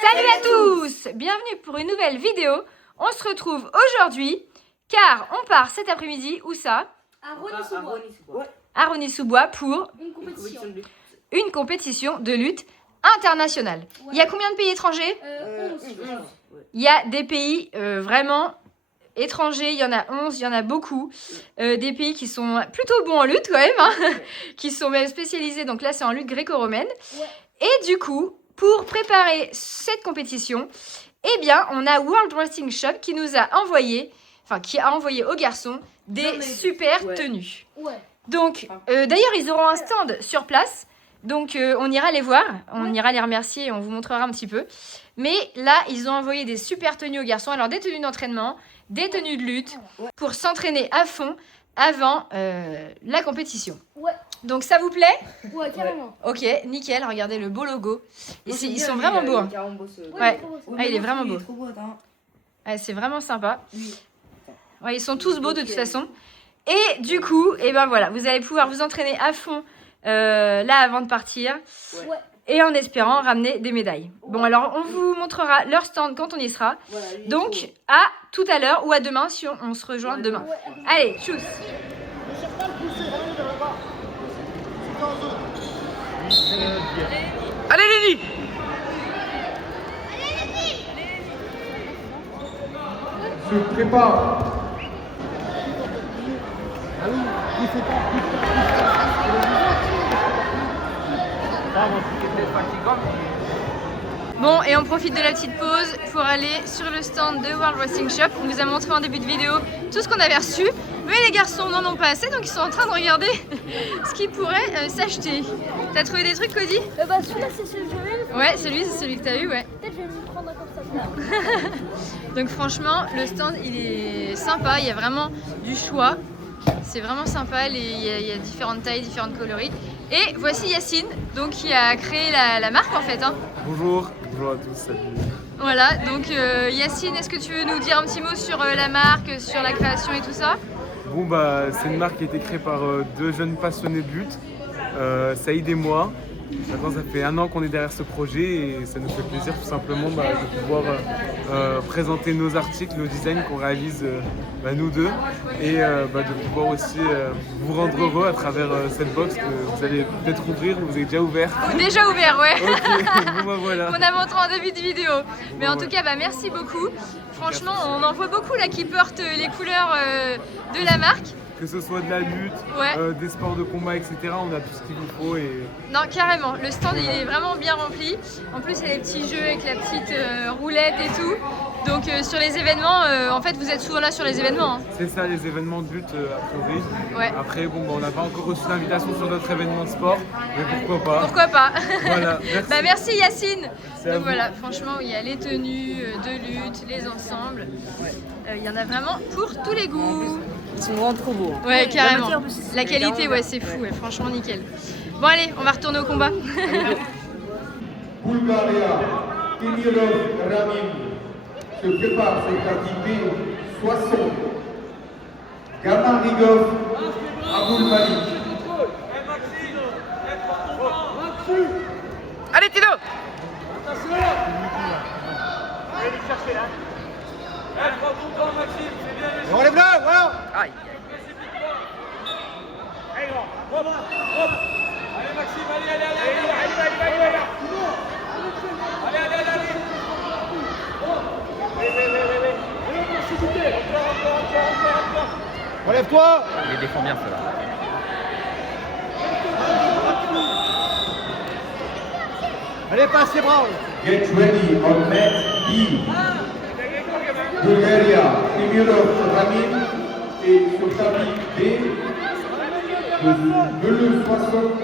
Salut à tous! Bienvenue pour une nouvelle vidéo. On se retrouve aujourd'hui car on part cet après-midi, où ça? À Rosny-sous-Bois. À Rosny-sous-Bois pour Une compétition de lutte internationale. Ouais. Il y a combien de pays étrangers? 11. Il y a des pays vraiment étrangers, il y en a 11, il y en a beaucoup. Des pays qui sont plutôt bons en lutte quand même, hein, qui sont même spécialisés. Donc là, c'est en lutte gréco-romaine. Ouais. Et du coup, pour préparer cette compétition, eh bien, on a World Wrestling Shop qui nous a envoyé, qui a envoyé aux garçons des super tenues. Ouais. Donc, d'ailleurs, ils auront un stand sur place. Donc, on ira les voir, on ira les remercier et on vous montrera un petit peu. Mais là, ils ont envoyé des super tenues aux garçons. Alors, des tenues d'entraînement, des tenues de lutte pour s'entraîner à fond avant la compétition. Ouais. Donc, ça vous plaît? Ouais, carrément. Ok, nickel. Regardez le beau logo. Ils sont vraiment beaux. Hein. Ouais. Ah, il est vraiment beau. Ouais, c'est vraiment sympa. Ouais, ils sont tous beaux de toute façon. Et du coup, et ben voilà, vous allez pouvoir vous entraîner à fond là avant de partir. Ouais. Et en espérant ramener des médailles. Bon, alors on vous montrera leur stand quand on y sera. Donc, à tout à l'heure ou à demain si on se rejoint demain. Allez, tchuss! Allez Lenny! Se prépare. Bon, et on profite de la petite pause pour aller sur le stand de World Wrestling Shop. On vous a montré en début de vidéo tout ce qu'on avait reçu. Mais les garçons n'en ont pas assez, donc ils sont en train de regarder ce qu'ils pourraient s'acheter. T'as trouvé des trucs, Cody? Bah celui-là c'est celui que je veux. Ouais, c'est celui que t'as eu, ouais. Peut-être je vais me prendre un comme ça. Donc franchement, le stand, il est sympa. Il y a vraiment du choix. C'est vraiment sympa. Il y a différentes tailles, différentes coloris. Et voici Yacine, donc qui a créé la marque en fait. Hein. Bonjour à tous, salut. Voilà, donc Yacine, est-ce que tu veux nous dire un petit mot sur la marque, sur la création et tout ça? Bon bah c'est une marque qui a été créée par deux jeunes passionnés de lutte, Saïd et moi. Maintenant ça fait 1 an qu'on est derrière ce projet et ça nous fait plaisir tout simplement de pouvoir présenter nos articles, nos designs qu'on réalise nous deux et de pouvoir aussi vous rendre heureux à travers cette box que vous allez peut-être ouvrir, vous avez déjà ouvert. Déjà ouvert, ouais. Ok, bon bah voilà. On a montré en début de vidéo. Mais en tout cas, merci beaucoup. Franchement, on en voit beaucoup là qui portent les couleurs de la marque. Que ce soit de la lutte, des sports de combat, etc. On a tout ce qu'il vous faut. Et... Non, carrément. Le stand, il est vraiment bien rempli. En plus, il y a les petits jeux avec la petite roulette et tout. Donc, sur les événements, en fait, vous êtes souvent là sur les événements. Hein. C'est ça, les événements de lutte, a priori. Ouais. Après, on n'a pas encore reçu l'invitation sur d'autres événements de sport. Mais pourquoi pas. Pourquoi pas. Voilà, merci. Merci Yacine. Donc vous. voilà, franchement, il y a les tenues de lutte, les ensembles. Il y en a vraiment pour tous les goûts. Ils sont vraiment trop beaux. Ouais, carrément. En plus, La qualité, ouais, c'est fou, ouais, franchement nickel. Bon allez, on va retourner au combat. Bulgaria, Timurov Ramin se prépare cette activité 60. Gamarigov, Aboul Malik. Allez Tino! Enlève-le, voilà. Aïe. Allez Maxime, allez. Enlève-toi. Il les défend bien ceux-là. Allez, passe les bras. Get ready on net B. Bulgaria, Timurov Ramin et sur tapis B. Le 60,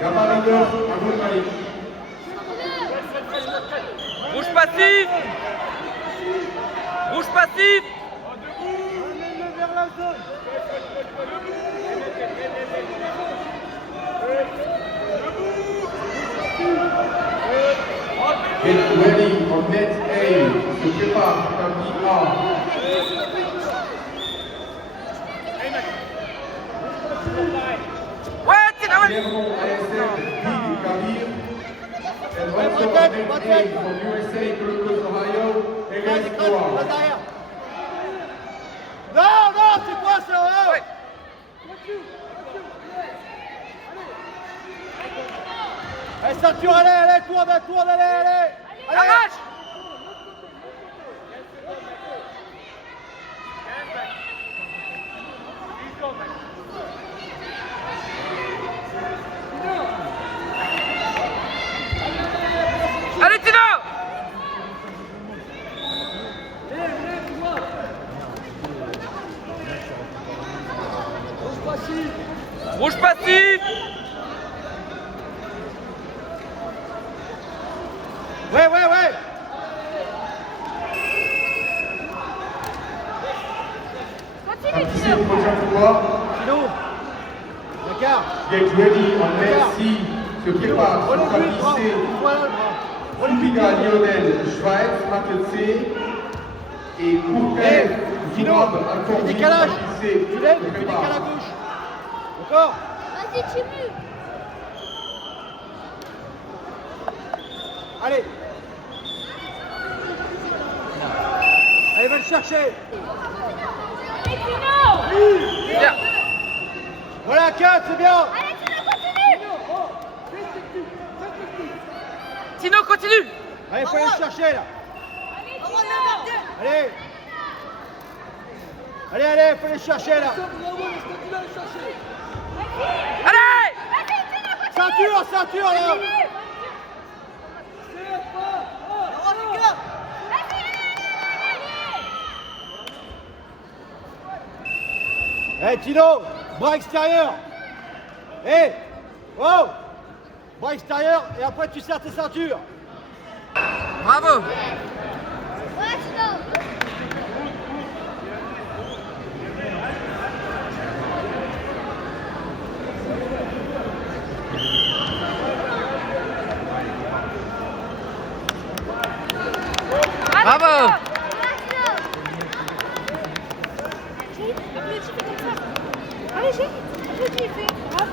Gamarigov, Aboul Malik. Rouge passif! Rouge passif! Get ready on net A. Se prépare, tapis A. Ouais, Tino! Clermont ASM, Ville Kabir. And also net A from USA Columbus, Ohio, Elias Noir. Non, non, c'est quoi ça? Ouais. Allez, ceinture, allez, tourne, allez. Arrache. Allez, Tino! Rouge passif! Ouais. Participe au prochain tour. Tino. Dakar. Get ready on net C. Se prépare sur tapis C. Olviga Lionel, Schweiz, Marque C. Et Courtel, Vinod, encore décalage. tapis C. Tu lèves Se et tu prépare. décales à gauche. D'accord. Vas-y, Timu. Allez. Allez, va le chercher. Bien. Voilà, 4, c'est bien. Allez, Tino, continue. Tino, continue! Allez, faut aller le chercher là. Allez, faut aller le chercher là. Allez! Ceinture là. Eh Tino, bras extérieur. Oh, bras extérieur et après tu serres tes ceintures. Bravo! Ouais, Tino. Bravo! Allez, j'ai fait. Bravo.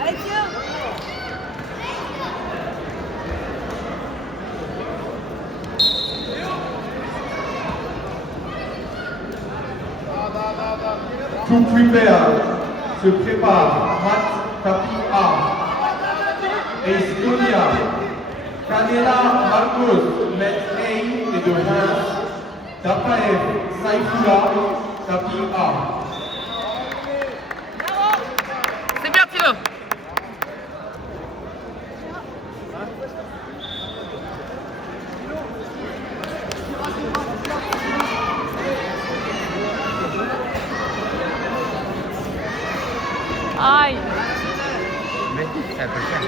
Allez, tiens. To prepare. Se prépare. Mat tapis A. Estonia. Canela Marcos, Met A et de Reims. Tapaev, Saifula, tapis A. C'est bien, Tino! Aïe. Mais c'est un peu cher.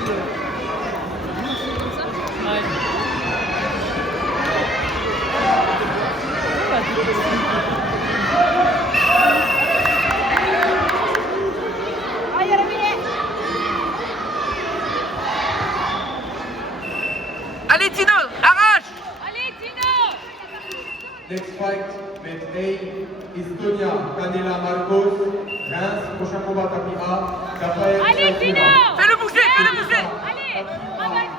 Allez, Tino! Arrache! Allez, Tino. Next fight, Met A, Estonia, Canela Marcos, Reims, prochain combat tapis A. Tapaev, Allez, Saifula. Tino. Fais-le bouger! Fais-le bouger! Allez, travaille.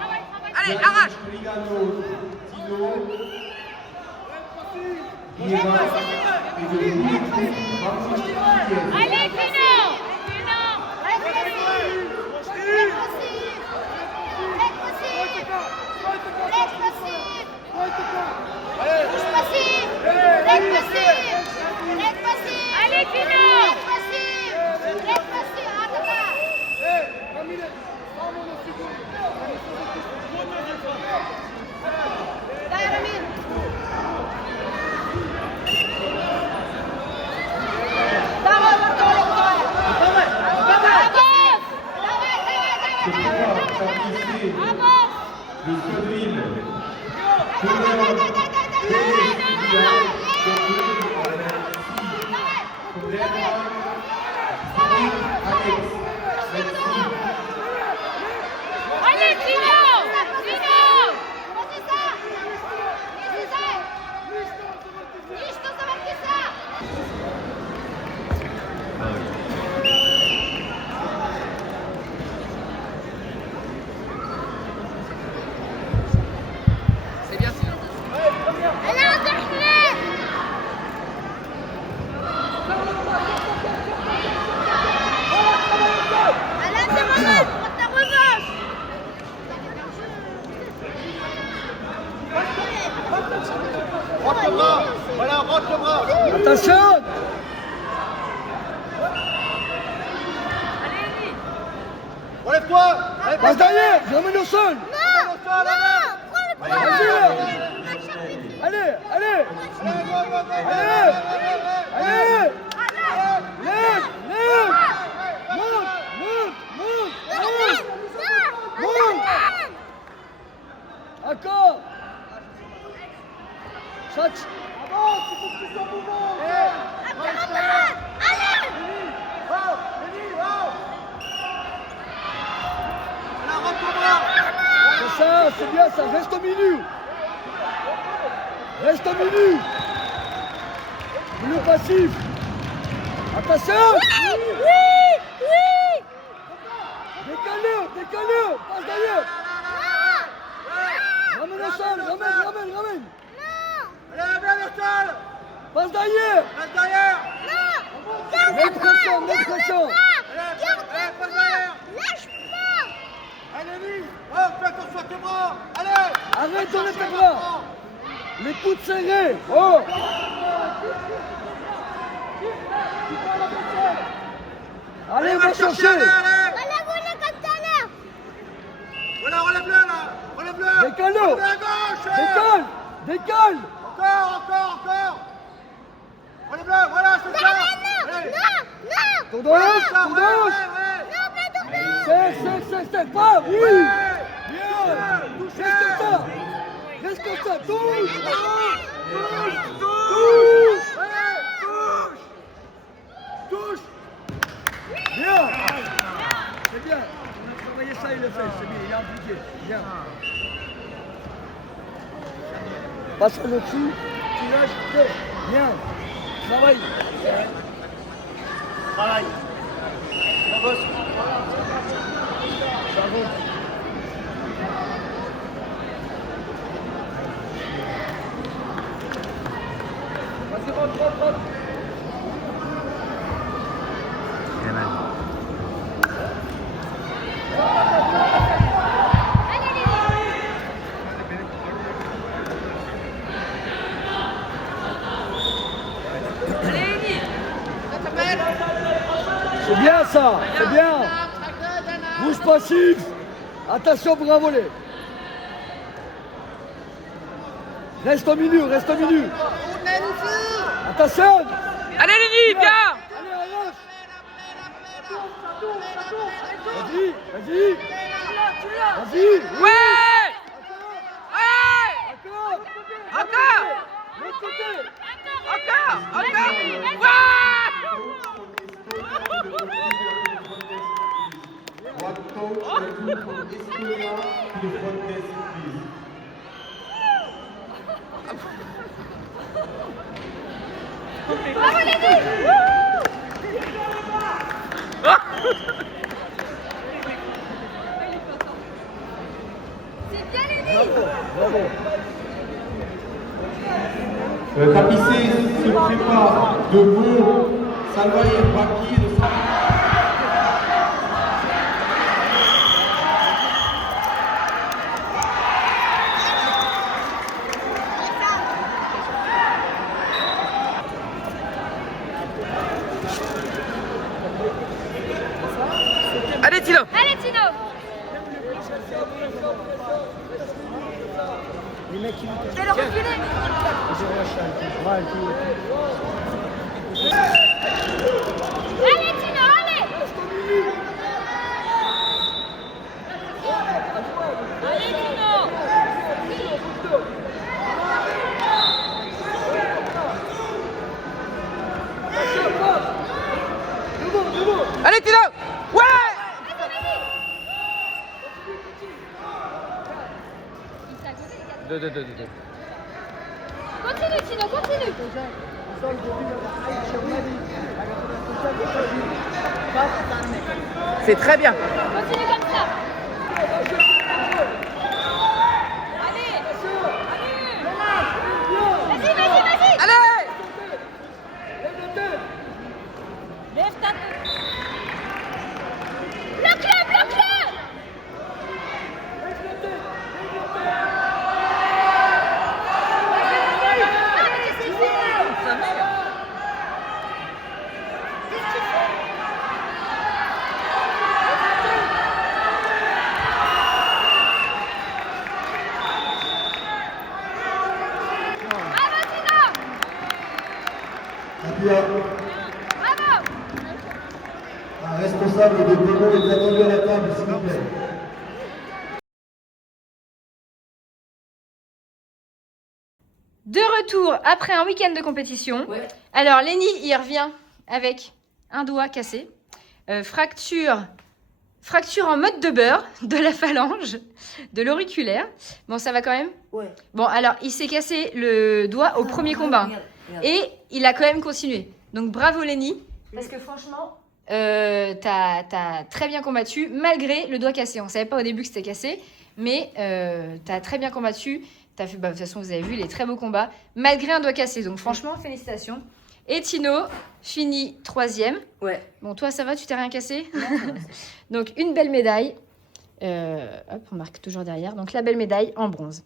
Allez, arrache! Trigano, Tino, Guilleva et de Louis, Martin Diaz. Allez, Tino. Allez, Tino. Se prépare tapis C, de Sotteville. Allez, Tino. Ništa, zavrti se! toi. Passe derrière, je ramène au sol. Non, prends le Vas-y, là. Allez, allez. Allez. Allez. Lève, lève. Monte. Encore. Chat. C'est ça, c'est bien ça, reste au milieu. Reste au milieu. Milieu passif. Attention. Oui. Décale-le, passe d'ailleurs. Ramène au sol, ramène. Allez, viens le sol. Passe derrière. Mets pression. Lâche pas. Allez, fais attention à tes bras. Allez. Arrête de les tes bras. Les coudes serrés. Oh. Allez, va chercher. Relève-le comme tout à l'heure. Voilà, relève-le là. Relève-le. Décale-le. Relève-le à gauche. Décale. Encore. Relève-le, voilà, c'est ça. Allez. Non. Tour de gauche. Serre, pas. Oui. Bien. Reste comme ça. Touche. Bien. C'est bien. On a travaillé ça, il le fait. C'est bien, il est impliqué. Bien. Passe au dessus. Tirage. Bien. Travaille. La bosse. Ça roule. Vas-y, rentre. C'est bien ça, c'est bien. Bouge passif. Attention, bravolet. Reste au milieu. Attention. Allez, Lily, viens. Allez, arrache. Vas-y. Ouais. Encore. L'autre côté. Encore. Ouais. One coach will do from Estonia to the front desk, please. Bravo les filles. C'est bien les filles. Bravo. Tapissé se prépare debout. Salvaire Baki de Allez, Tino. Allez Tino. Fais le reculer. Allez Tino, allez. Allez Tino. Allez, Tino. Ouais. Deux. Continue Tino, continue. C'est très bien. Continue comme ça. Allez. Vas-y. Allez. Lève ta tête. Bloque-le. vous êtes attendus à la table, s'il vous plaît. De retour après un week-end de compétition. Ouais. Alors, Lenny, il revient avec un doigt cassé. Fracture en mode de beurre de la phalange, de l'auriculaire. Bon, ça va quand même? Ouais. Bon, alors, il s'est cassé le doigt au premier combat. Regarde. Et il a quand même continué. Donc, bravo Lenny. Parce que franchement, t'as très bien combattu, malgré le doigt cassé. On savait pas au début que c'était cassé, mais t'as très bien combattu. T'as fait, de toute façon, vous avez vu les très beaux combats, malgré un doigt cassé. Donc, franchement, félicitations. Et Tino finit 3e. Ouais. Bon, toi, ça va? Tu t'es rien cassé? Donc, une belle médaille. Hop, on marque toujours derrière. Donc, la belle médaille en bronze.